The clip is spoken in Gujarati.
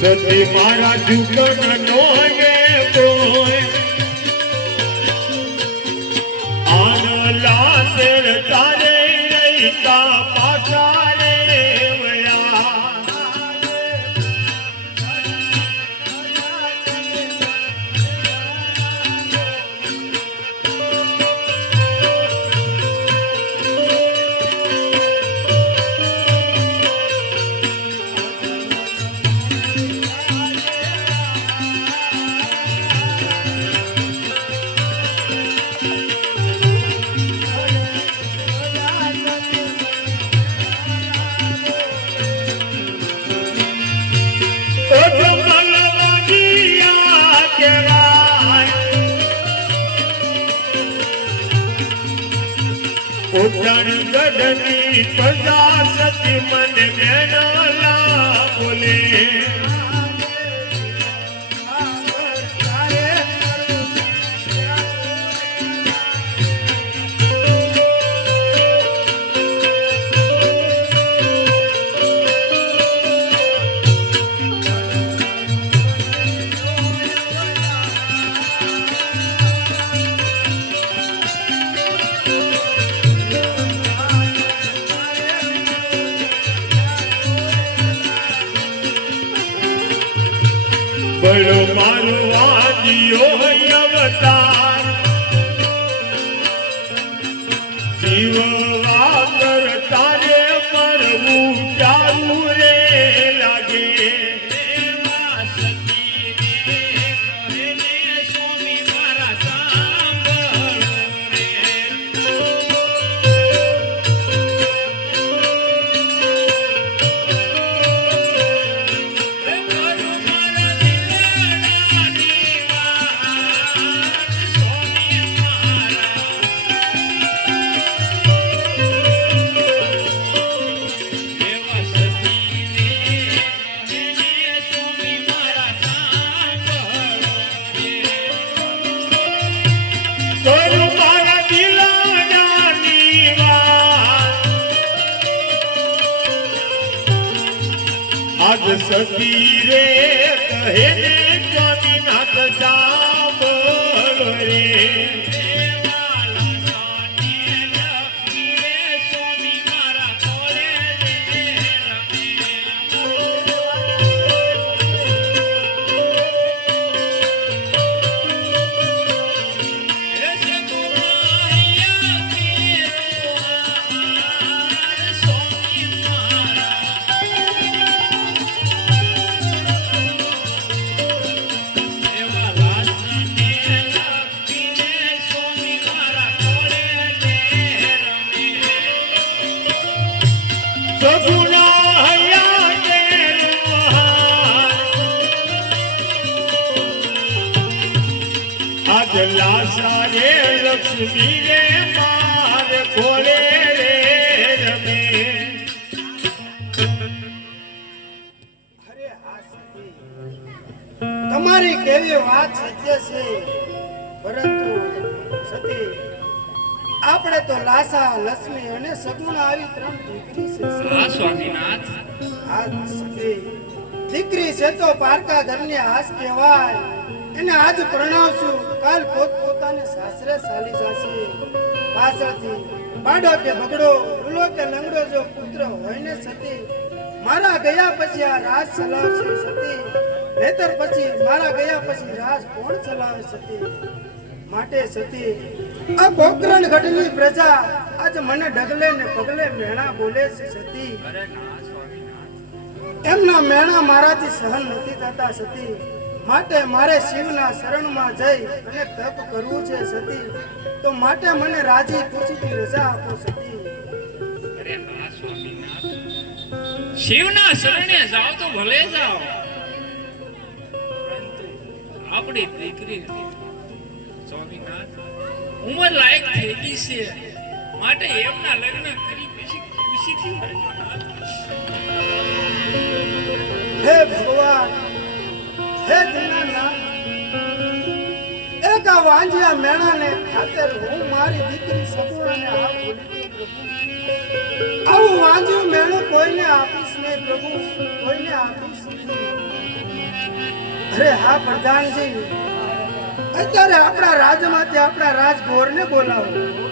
સતી મારા જુગન નો કોઈ આન લાતેર તારે રહેતા પાછા રે વયા ઉડણ ગઢની પ્રજા સતી મને મેળલા બોલે બળો મારો આદિયો અવતાર જીવવા કરતા રે મરવું ચારું રે લાગે સ્વામી મારા સાંભળો આજ સતી રે કહે ને સ્વામીનાથ સાંભળો રે લાસા રે લક્ષ્મી રે માર ભોલે રે રમે તમારી કેવી વાત સત્ય છે, પરંતુ સતી આપણે તો લાસા લક્ષ્મી અને સગુણ આવી ત્રણ દીકરી છે. હા સ્વામીનાથ. આ સતી દીકરી છે તો પારકા ઘરની આસ કહેવાય. એને આજ પ્રણાવશું, કાલ પોતાને સાસરે ચાલી જશે. પાછળથી પાડો કે બગડો, રૂલો કે લંગડો જો પુત્ર હોય ને સતી, મારા ગયા પછી આ રાજ ચલાવશે સતી. નહીતર પછી મારા ગયા પછી રાજ કોણ ચલાવે સતી? માટે સતી આ પોકરણ ગઢની પ્રજા આજ મને ડગલે ને પગલે મેણા બોલે છે સતી. એમના મેણા મારાથી સહન નથી થતા સતી. માટે મારે શિવના શરણમાં જઈ અને તપ કરવું છે સતી. તો માટે મને રાજી ખુશીથી રજા આપો સતી. અરે હા સ્વામીનાથ, શિવના શરણે જાઓ તો ભલે જાઓ, પરંતુ આપણી દીકરી સ્વામીનાથ ઉંમર લાયક થઈ ગઈ છે, માટે એમના લગ્ન કરી પછી ખુશીથી રહેજો. હે ભગવાન, હે દીનાનાથ, એક આ વાંજિયા મેણાને ખાતર હું મારી દીકરી સગુણાને આ ભૂલી પ્રભુ. આવું વાંજિયું મેણું કોઈને આપીશ નહીં પ્રભુ, કોઈને આપીશ નહીં. અરે હા પ્રધાનજી, અત્યારે આપણા રાજમાંથી આપણા રાજગોરને બોલાવો.